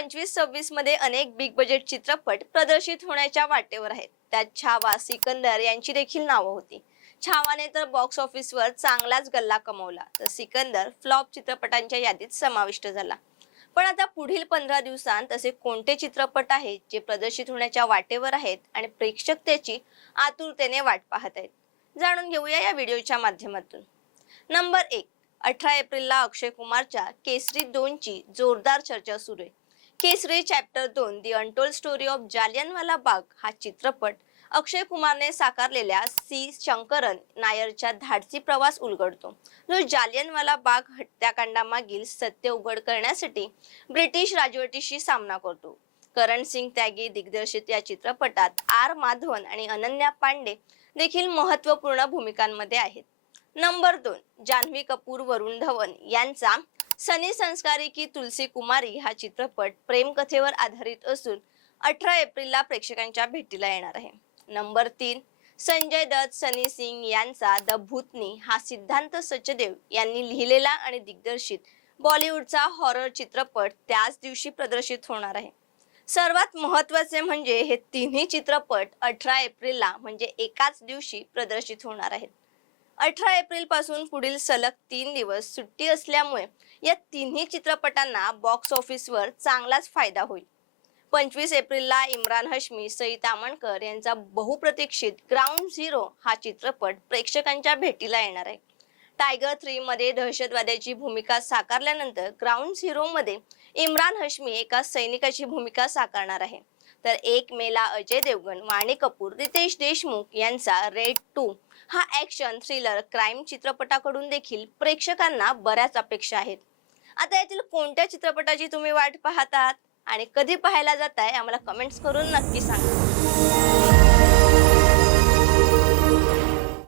2025-26 मध्ये अनेक big budget चित्रपट प्रदर्शित होण्याच्या वाटेवर आहेत. त्यात छावा, सिकंदर यांची देखील नावं होती. छावाने तर बॉक्स ऑफिसवर चांगलाच गल्ला कमवला, तर सिकंदर फ्लॉप चित्रपटांच्या यादीत समाविष्ट झाला. पण आता पुढील 15 दिवसांत असे कोणते चित्रपट आहेत जे प्रदर्शित होण्याच्या वाटेवर आहेत आणि प्रेक्षक त्याची आतुरतेने वाट पाहत आहेत? जाणून घेऊया या व्हिडिओच्या माध्यमातून. नंबर 1. 18 एप्रिलला अक्षय कुमारच्या केसरी 2 ची जोरदार चर्चा सुरू आहे. Kesari chapter 2 the untold story of Jallianwala Bagh हा चित्रपट अक्षय कुमारने साकारलेल्या सी शंकरन नायरच्या धाडसी प्रवास उलगडतो, जो जालियनवाला बाग हत्याकांडामागील सत्य उघड करण्यासाठी ब्रिटिश राजवटीशी सामना करतो. करण सिंग त्यागी दिग्दर्शित या चित्रपटात आर माधवन आणि अनन्या पांडे देखील महत्त्वपूर्ण भूमिकांमध्ये आहेत. नंबर 2. जान्हवी कपूर, वरुण धवन यांचा सनी संस्कारी की तुलसी कुमारी हा चित्रपट प्रेमकथेवर आधारित असून 18 एप्रिलला प्रेक्षकांच्या भेटीला येणार आहे. नंबर 3. संजय दत्त, सनी सिंग यांचा द भूतनी हा सिद्धांत सचदेव यांनी लिहिलेला आणि दिग्दर्शित बॉलिवूडचा हॉरर चित्रपट त्याच दिवशी प्रदर्शित होणार आहे. सर्वात महत्त्वाचे म्हणजे हे तिन्ही चित्रपट 18 एप्रिलला म्हणजे एकाच दिवशी प्रदर्शित होणार आहेत. 18 एप्रिल पासून पुढील सलग 3 दिवस सुट्टी असल्यामुळे या तिन्ही चित्रपटांना बॉक्स ऑफिसवर चांगलाच फायदा होईल. 25 एप्रिलला इम्रान हाशमी, सई तामणकर यांचा बहुप्रतीक्षित ग्राउंड झिरो हा चित्रपट प्रेक्षकांच्या भेटीला येणार आहे. टायगर 3 मध्ये दहशतवाद्याची भूमिका साकारल्यानंतर ग्राउंड झिरो मध्ये इम्रान हाशमी एका सैनिकाची भूमिका साकारणार आहे. तर 1 मेला अजय देवगण, वाणी कपूर, रितेश देशमुख यांचा रेड 2 हा ॲक्शन थ्रिलर क्राईम चित्रपटाकडून देखील प्रेक्षकांना बऱ्याच अपेक्षा आहेत. आता यातील कोणत्या चित्रपटाची तुम्ही वाट पाहतात आणि कधी पाहायला जाताय आम्हाला कमेंट्स करून नक्की सांगा.